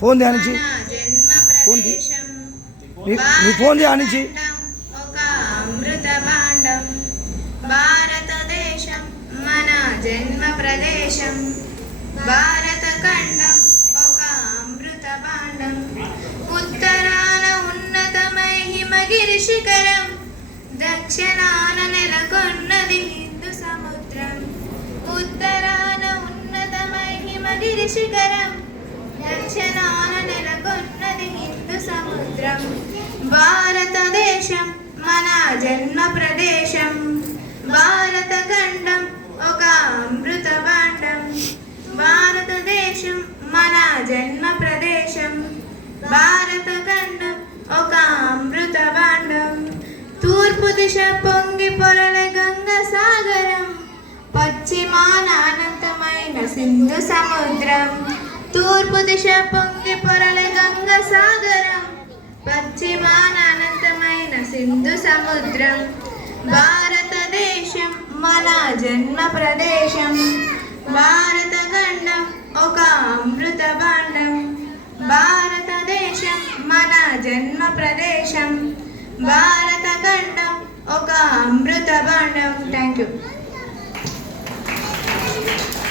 Phone ధ్యానించి మీ phone ధ్యానించి ఒక అమృత భాండం భారతదేశం మన జన్మ ప్రదేశం భారత ఖండం ఒక అమృత భాండం ఉత్తరాన ఉన్నతమై హిమగిరి శిఖరం దక్షిణాన నెలకొన్నది హిందూ సముద్రం ఉత్తరాన ఉన్నతమై హిమగిరి శిఖరం దక్షిణాన నెలకొన్నది హిందూ సముద్రం భారతదేశం మన జన్మ ప్రదేశం భారత ఖండం ఒక అమృత భాండం భారతదేశం మన జన్మ ప్రదేశం భారత ఖండం ఒక అమృత భాండం తూర్పు దిశ పొంగి పొరలే గంగ సాగరం పశ్చిమాన అనంతమైన సింధు సముద్రం తూర్పు దిశ పొంగి పొరలే గంగ సాగరం పశ్చిమాన అనంతమైన సింధు సముద్రం భారతదేశం మన జన్మ ప్రదేశం భారత ఖండం ఒక అమృత భాండం భారతదేశం మన జన్మ ప్రదేశం భారత ఖండం ఒక అమృత భాండం. Thank you.